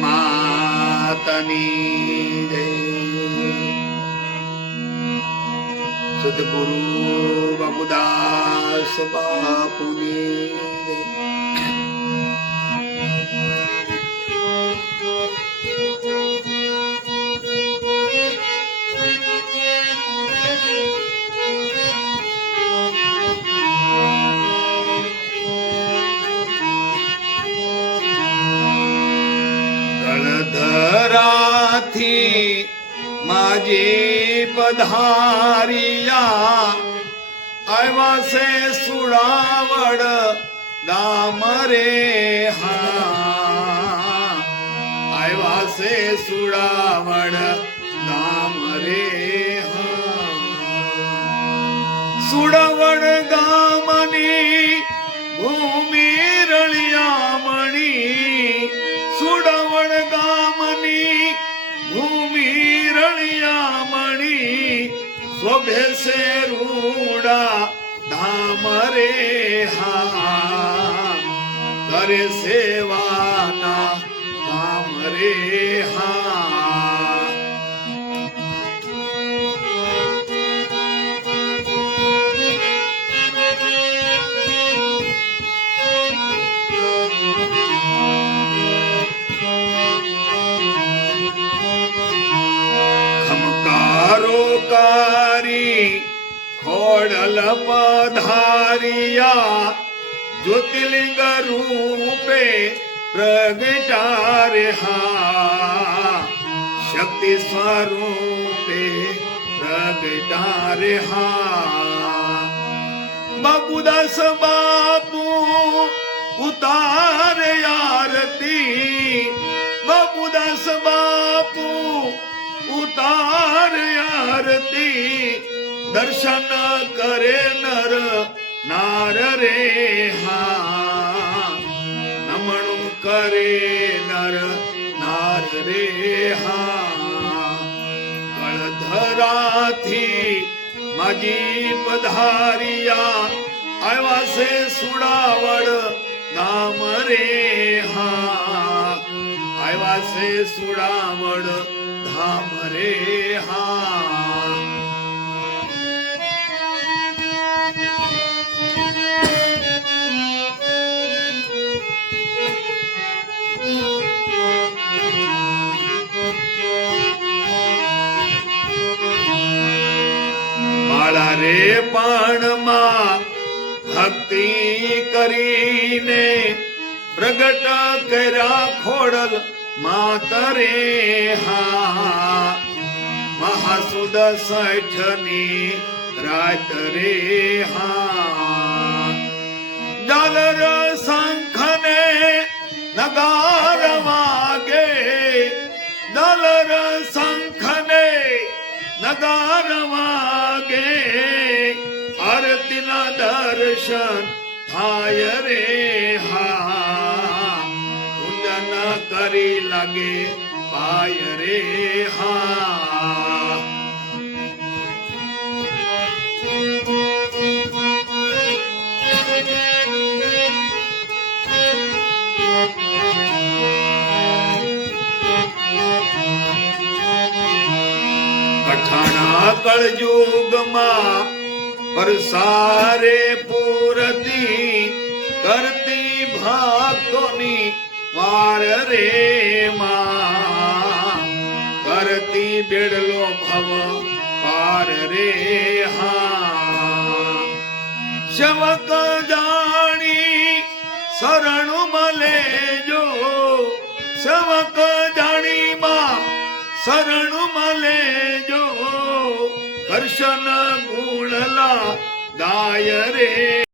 માતની જય. સદગુરુ બમુદાસ બાપુની માજી પધારિયા. આવ્યા છે સુડાવડ દામ રે હા. આવ્યા છે સુડાવડ દામ રે સુડાવડ ગામની ભૂમિ છે રૂડા ધામ રે હા. કરે સેવાના ધામ રે હા. ખોડલ પધારિયા જ્યોતિલિંગ રૂપે પ્રગટારે હા શક્તિ સ્વરૂપે પ્રગટારે હા બાબુદાસ બાપુ ઉતાર આરતી બાપુદાસ બાપુ ઉતાર આરતી દર્શન કરે નર નાર રે હા. નમણું કરે નર નાર રે હા. કળધરાથી માજી પધારિયા આવ્યા છે સુડાવડ નામ રે હા. આવ્યા છે સુડાવડ ધામ રે હા. માળા પણ માં, ભક્તિ કરીને પ્રગટ કર્યા ખોડલ માતરે હા. મહાસુદ સઠની રાત રે હા. ડાલર શંખને हर दिन दर्शन थाय रे हा। पूजन करी लगे पाय रे हा। કઠાણા કળયુગમાં પરસારે પૂરતી કરતી ભક્તોની વાર રે માં. કરતી બેડલો ભવ પાર રે હા. શવક જાણી શરણ મલે જો. શવક જાણી માં શરણ મળે જો કરશન ગુણલા ગાય રે